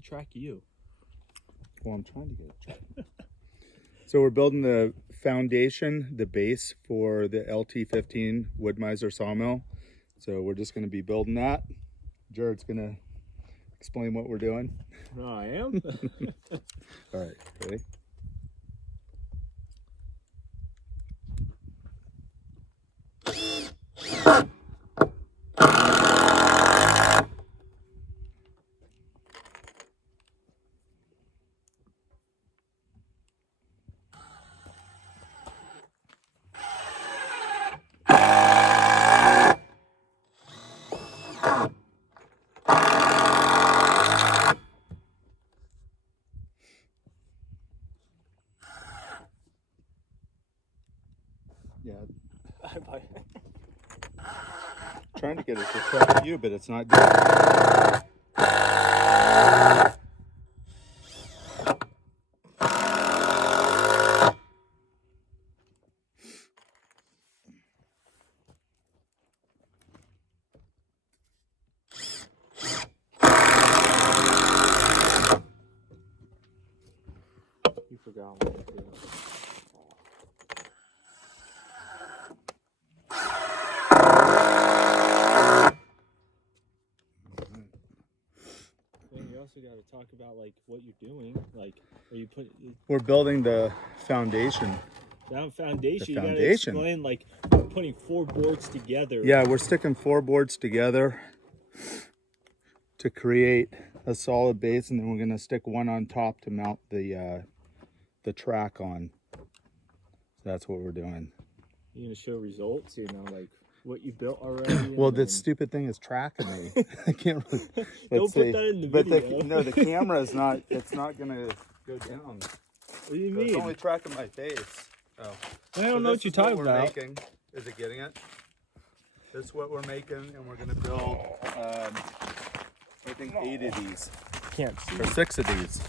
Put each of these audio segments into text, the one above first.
Track you. Well, I'm trying to get a track. So we're building the foundation, the base for the LT15 wood miser sawmill. So we're just going to be building that. Jared's going to explain what we're doing. No, I am. All right, ready? Yeah. Trying to get it to track you, but it's not good. You forgot one too. You also got to talk about like what you're doing. Like, are you putting? We're building the foundation. That foundation. The you foundation. Gotta explain like you're putting 4 boards together. Yeah, we're sticking 4 boards together to create a solid base, and then we're going to stick one on top to mount the track on. So that's what we're doing. You're gonna show results, you know, like what you built already. Well, this stupid thing is tracking me. I can't really. Don't put that in the video. But no, the camera is not. It's not gonna go down. What do you mean? It's only tracking my face. Oh. I don't know what you're talking about. Making. Is it getting it? This is what we're making, and we're gonna build. I think 8 of these. Can't see. Or 6 of these.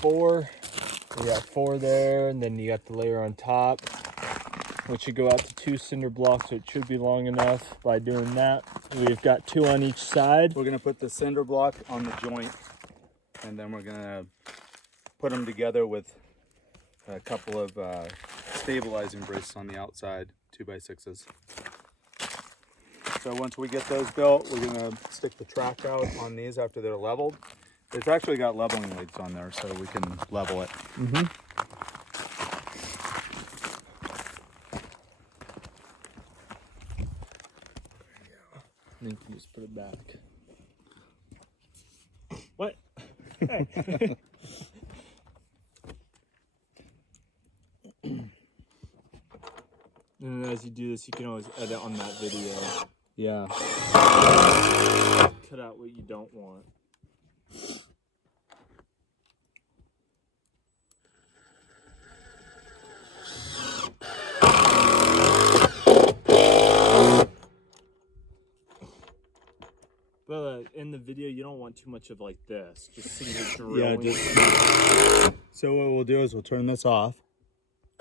4. You got 4 there, and then you got the layer on top, which should go out to 2 cinder blocks, so it should be long enough. By doing that, we've got 2 on each side. We're gonna put the cinder block on the joint, and then we're gonna put them together with a couple of stabilizing braces on the outside, 2x6s. So once we get those built, we're gonna stick the track out on these after they're leveled. It's actually got leveling weights on there, so we can level it. Mm-hmm. Then you can just put it back. What? Hey. And as you do this, you can always edit on that video. Yeah. Cut out what you don't want. But in the video, you don't want too much of like this. Just single drilling. Yeah. So what we'll do is we'll turn this off.